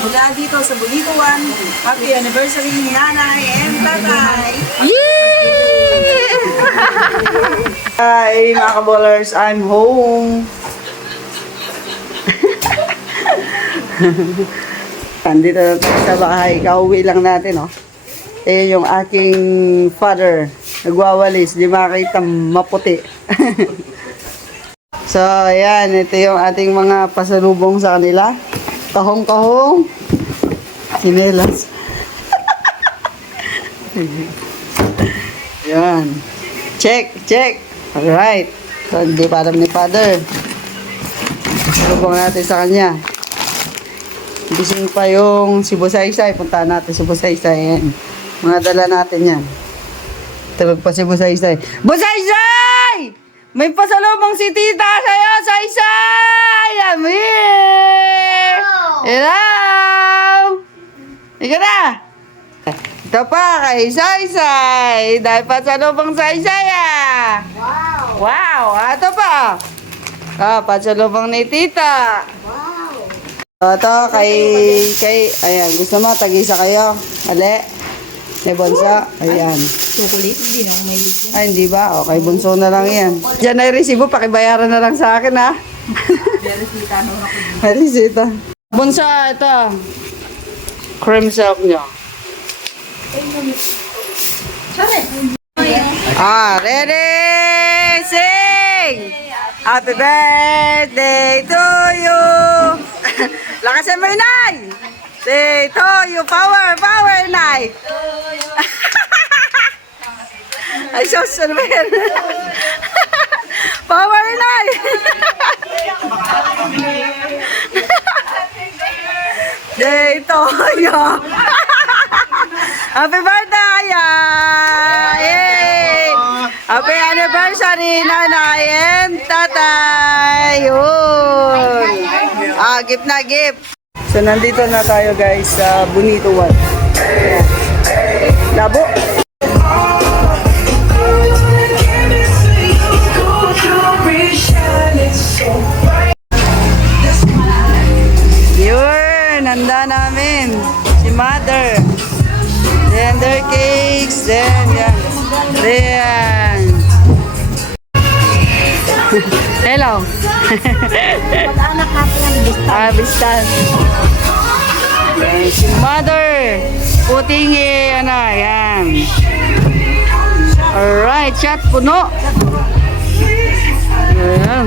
Mula dito sa Bonito One, happy anniversary ni Nanay and Tatay! Hi mga kabolers, I'm home. Andito na tayo sa bahay. Kauwi lang natin, oh. Eh, yung aking father, nagwawalis, di makita, maputi. So, ayan, ito yung ating mga pasalubong sa kanila. Kahong-kahong. Sinelas. Ayan. Check, check. Alright. So, hindi pa alam ni father. Pasalubong natin sa kanya. Gising pa yung si Busaysay. Puntahan natin si Busaysay. Ayan. Mga dala natin yan. Tulog pa si Busaysay. Busaysay! May pasalubong si tita sa'yo, Saysay! Amir! Hello! Ika na! Ito pa kay Saysay. Dahil pasalubong Saysay ah! Wow! Wow! Ito pa! Pasalubong ni tita. Wow! Ito kay ayan, gusto mo, tag-isa kayo. Ali. May bunso. Ayan. Chocolate, hindi na may ligo. Ay, hindi ba? Okay, bunso na lang yan. Diyan ay resibo, pakibayaran na lang sa akin, ha? Resita na ako. May resita. Bunso, ito. Cream silk nyo. Ready? Sing! Happy birthday to you! Lakasan mo yun, Nay! Say to you, power, power, Nay! Ay, social ba yan? Power, Nay! Day to you! Happy birthday, Aya! Yay! Happy anniversary, Nanay and Tatay! Yun! Gift na gift! So, nandito na tayo guys sa Bonito One. Labo. Yun, handa namin. Si Mother. Then their cakes. Then, yan. Then. Hello. Pag-anak natin ang bistan. Bistan. Si Mother. Puting ano, yan. Alright, shot puno. Ayan.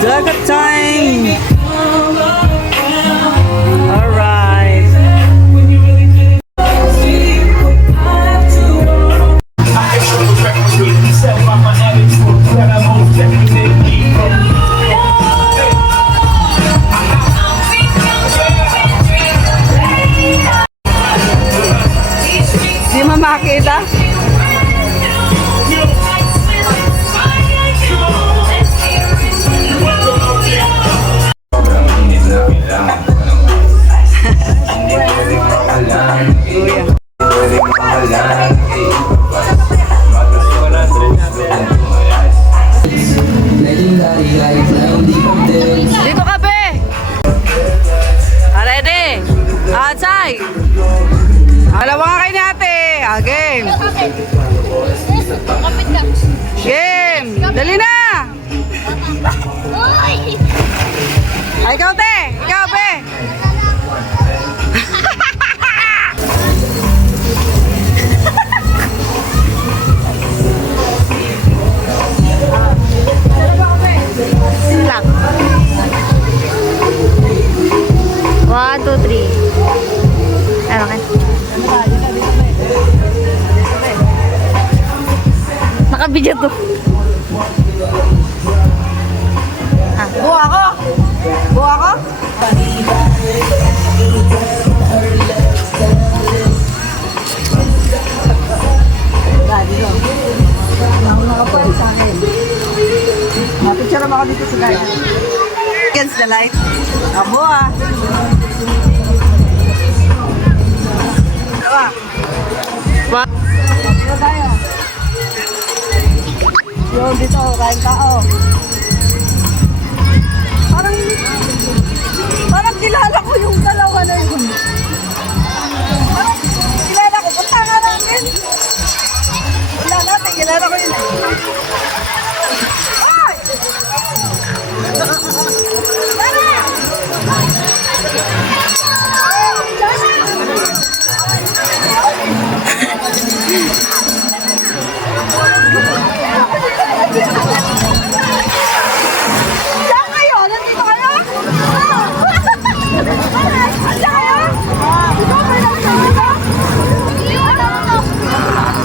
Dagat time. Alright. Di mo makita? Dito ka, be! Ready? Atsay! Alawa ka kayo natin! Game! Game! Dali na! Ay, ikaw, te! Ikaw, be! Silak. 1, 2, 3. Ano kan? Nakabidyo to. Buha ko! Buha ko! Dali lang. Ako nakapal sa akin. Happy Picture mo ako dito sa light. Against the light. Abo ah. Diba? Wow. Dito tayo. Yun, dito. Kain tao. Parang kilala ko yung dalawa na yun. Parang kilala ko. Punta nga natin. Kilala ko yun. Ay! Saan kayo? Nandito kayo? Saan kayo? Ikaw ba yung nandito?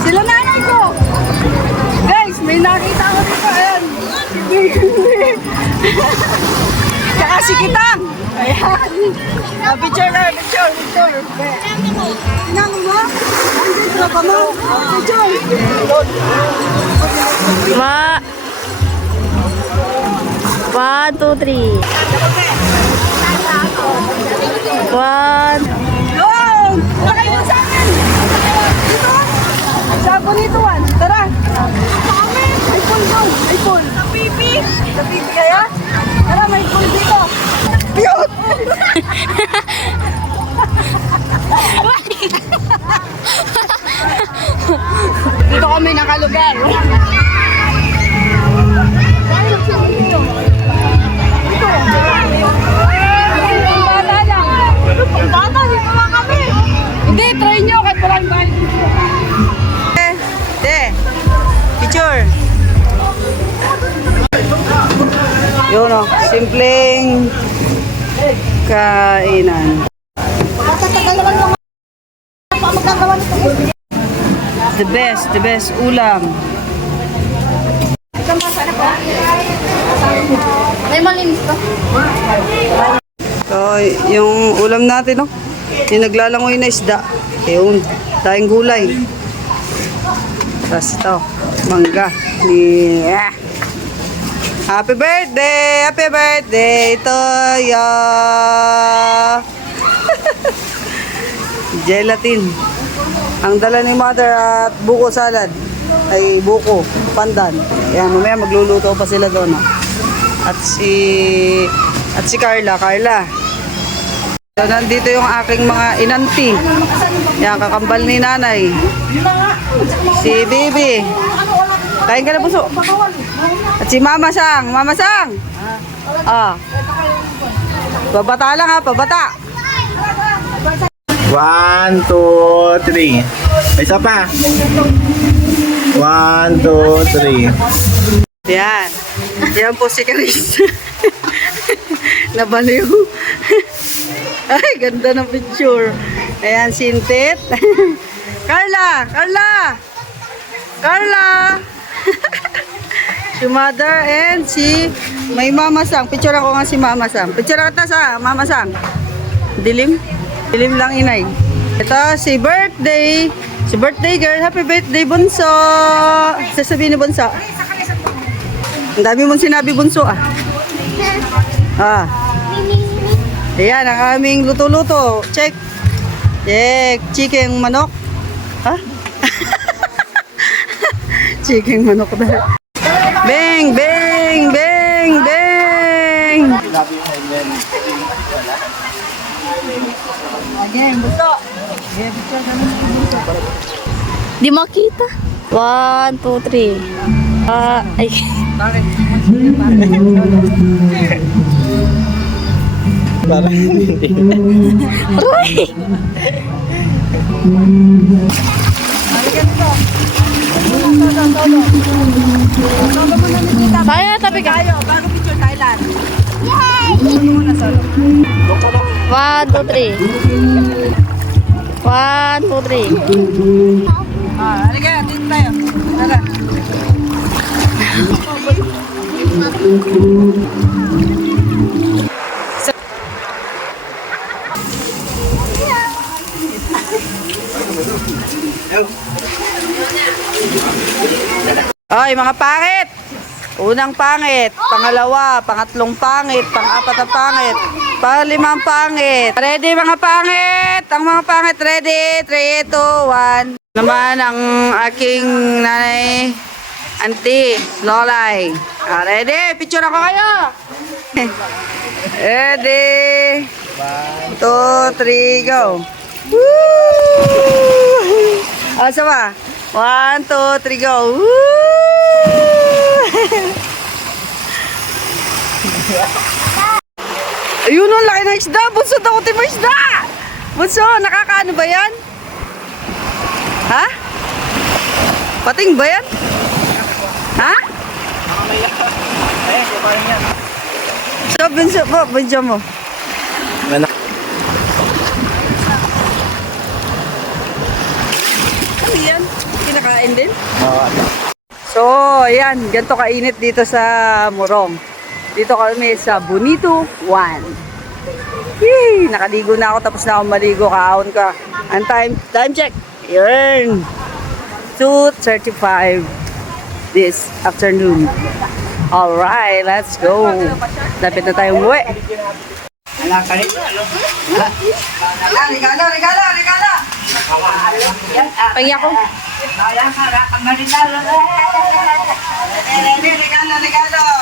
Sila nanay ko. Guys, may nakita ko dito. Ayan. Tsaka si Kitang. Ayan. Picture na, picture. Tinang mo? Andito ka mo? Picture. Ma. 1, 2, 3. 1. Yun! Nakayo sa akin! Dito! Sa bonito one. Tara! May pool doon. May pool. Sa pipi. Sa pipi kaya? Tara, may pool dito. Cute! Dito kami nakalugar. Bata, dito lang kami. Hindi, try nyo kahit walang balik. Picture. Yun o, simpleng kainan. The best ulam. May malinis to. So, yung ulam natin, no? Yung naglalangoy na isda. Yun, tayong gulay. Tapos ito, mangga. Yeah. Happy birthday! Happy birthday to ya! Gelatin. Ang dala ni mother at buko salad. Ay, buko, pandan. Yan, mamaya magluluto pa sila doon. No? At si Carla. So, nandito yung aking mga inanti. Yan, kakambal ni nanay. Si Bibi. Kain ka na puso. At si Mama Sang. Ah. Pabata lang ha, pabata. 1, 2, 3. Isa pa. 1, 2, 3. Yan. Yan po si Chris. Nabaliw. Ay, ganda ng picture. Ayan, sintit. Carla! Si mother and si may Mama Sang. Picture ako nga si Mama Sang. Picture kita sa Mama Sang. Dilim lang inay. Ito si birthday girl. Happy birthday Bunso. Sasabihin ni Bunso. Ang dami mong sinabi Bunso ah. Ayan ang aming luto-luto. Check. Chicken manok. Ha? Chicken manok na. Bang! Again, Bunso. Di makita. 1, 2, 3. Ay. Bakit? Parang hindi. Aray! Tayo, tabi ka. Bago picture Thailand. 1, 2, 3. 1, 2, 3. Halika, dito tayo. Tara. Ay, mga pangit! Unang pangit, pangalawa, pangatlong pangit, pang-apat na pangit, pang-limang pangit. Ready mga pangit? Ang mga pangit ready? 3, 2, 1. Naman ang aking nanay, auntie, lolay. Ready? Picture ako kayo. Ready? 1, 2, 3, go. Woo! Asa ba? 1, 2, 3, go. Woo! Ayun, ang laki ng isda. Bunso, dakutin mo isda. Bunso, nakakaano ba yan? Ha? Pating ba yan? Ha? So, bunso po, bunso mo. Ano yan? Kinakain din? So, ayan, ganito kainit dito sa Morong. Dito kami sa Bonito 1. Yee, nakaligo na ako, tapos na ako maligo, kaahon ka. Ang time check. Yun. 2:35 this afternoon. Alright, let's go. Lapit na tayong umuwi. Regalo. Pagi ako. Regalo.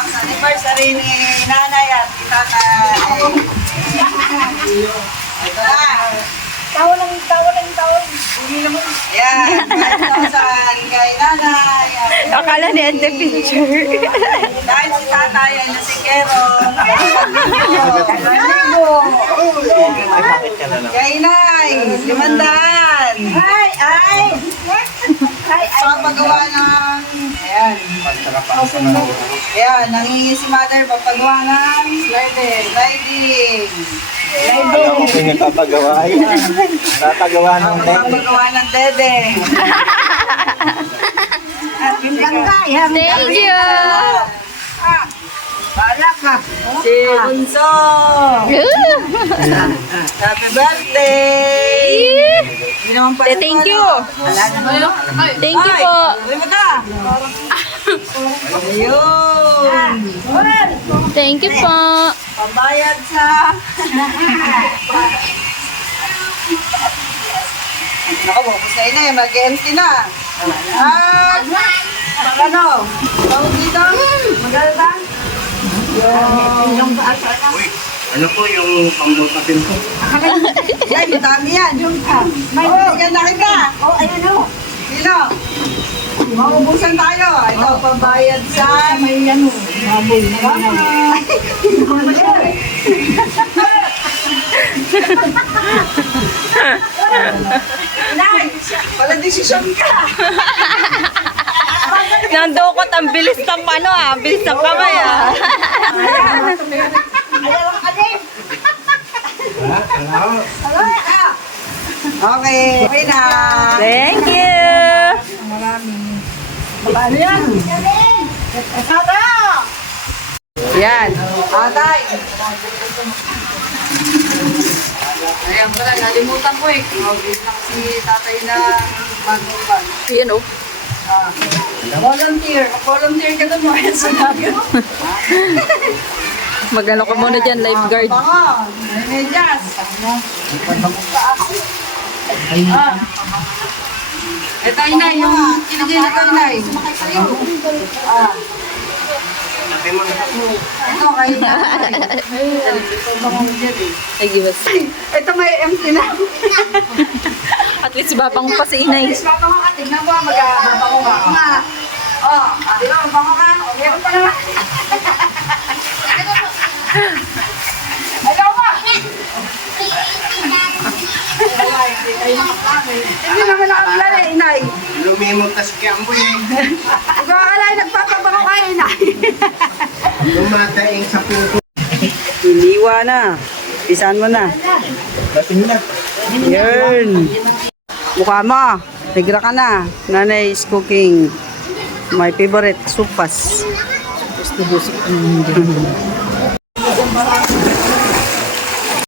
Sa anniversary ni nanay at tatay. Ito na. Taon. Yan. 5,000 kay nanay. Akala ni Ante picture. Dahil si tatay ay nasikero. Kay nay. 500. Ay. Sa paggawa ng... Ayan. Ayan, nangingi si mother papagawa ng sliding. Alam ko yung nagpapagawa ay. Tatagawa ng dede. Papagawa ng dede. Thank you. Si Bunso. Happy birthday. Hindi naman pala. Thank you. Thank you po. Uy mo ta. Ayun. Thank you po. Pambayad sa... Naku, bukos na yun eh. Mag-empty na. At... Ano? Tawag dito? Maganda? Yung... Ano po yung pambulpatin ko? Ay, madami yan. May bigyan na kita. Ayan o. Sino? Maubusan tayo. Ito, pambayad sa... May yan o. Maboy. Nay, pala desisyon ka. Nandukot ang bilis ng ang bilis ng kamay Okay, okay na. Thank you. Paano yan? Yan. Atay. Ayan pala, nalimutan ko eh. Mabit lang si tatay na mag-ubag. Yan o. Volunteer. Volunteer ka doon mo. Ayan sa dagat. Magano ka muna dyan, lifeguard. Bango. Medyas. Ito inay, yung kinigay na ito inay. Ito kay inay. Ito bangong dyan eh. Ay, giwas. Ito may empty na. At least babang pa si inay. Mabango ka, tignan mo, mag-abango ka. Oh, di ba, mabango ka? O, meron pa naman. Ayaw mo! Hindi naman nakaplala eh, inay. Lumimog tas kiambo eh. Huwag ka kalay, nagpapabango ka, inay. Lumataing sa puto. Iniwa na. Pisan mo na. Bating na. Yun. Mukha mo. Tigra ka na. Nanay is cooking my favorite supas. Gusto